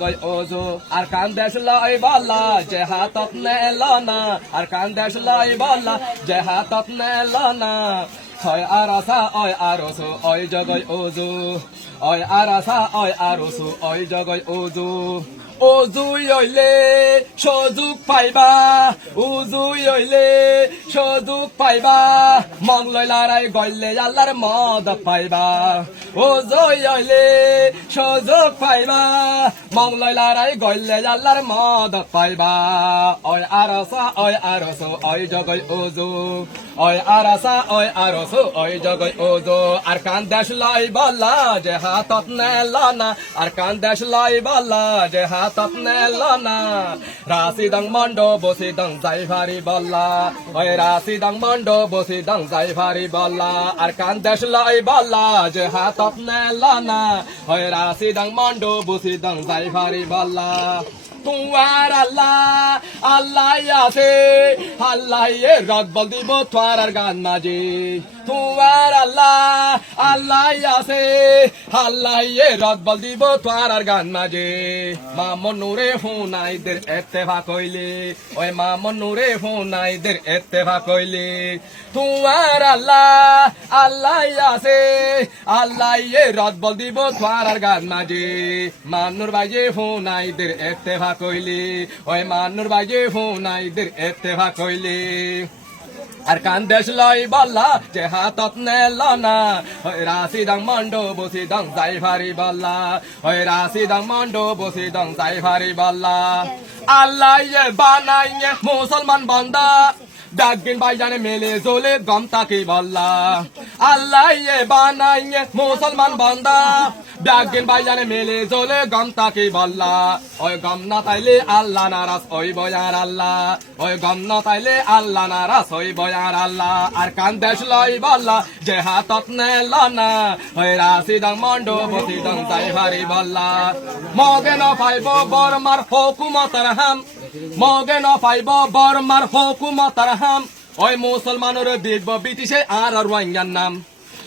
Goi ozo arkandesh lai balla jehatat ne lana arkandesh lai balla jehatat ne lana hoy arasa oy arosu oy jogoy ozo oy arasa oy arosu oy jogoy ozo ozu yoyle sozuk payba ozu yoyle sozuk payba mongloy laray goyle yallar mod payba ozu yoyle sozuk payba mongloy laray goyle yallar mod payba oy arosu oy jogoy ozu oy arasa oy arosu oy jogoy ozu arkandesh lai balla jehatat ne lana arkandesh lai balla jehatat ne lana rasidang mondo bosidang zaifari balla oy rasidang mondo bosidang zaifari balla arkandesh lai balla jehatat ne lana oy rasidang mondo bosidang zaifari balla তোমার আল্লাহ আল্লাহ আছে আল্লাহ rock বল দিব তোমার গান মাঝে তোমার আল্লাহ আল্লাহ আছে আল্লাহ rock বল দিব তোমার গান মাঝে মামন নুরে হুনাইদের এত্তেফা কইলে ওই মামন নুরে হুনাইদের এত্তেফা কইলে তোমার আল্লাহ আল্লাহ আছে আল্লাহ রক বল দিব তোমার গান মাঝে মামনুর বাজে হুনাইদের এত্তেফা কইলে ওই মানুর বাজে হুনাইদের এত্তেফা কইলে arkandesh lai balla jehatat ne lana hoy rasidang mondo bosidang zaifari balla hoy rasidang mondo bosidang zaifari balla allah ye banaiye musulman banda Dagin bayane mele zole gamta ki balla Allah ye banaiye musulman banda Dagin bayane mele zole gamta ki balla oy gam na taile Allah naras oy boyar Allah oy gam na taile Allah naras oy boyar Allah arkandesh lai balla jehatat ne lana oy rasidang mondo bosidang zaifari balla moge no paibo bormar hukumatar ham moge no paibo bormar hukumatar ham oy musulmanor দেখব ব্রিটিশে আর রোহিঙ্গার নাম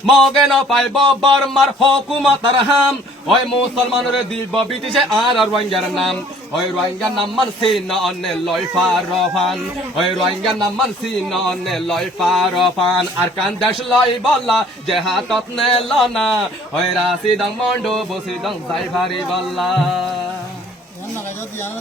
মগে ন পাইব বর্মার হুকুমতার হাম ওই মুসলমানের দেখব ব্রিটিশে আর রোহিঙ্গার নাম ওই রোহিঙ্গার নাম মানসি ননে লয় ফারফান ওই রোহিঙ্গার নাম মানসি ননে লয় ফারফান arkandesh lai balla jehatat ne lana ওই রাশিদাং মন্ডো বসিদাং জাইফারি বল্লা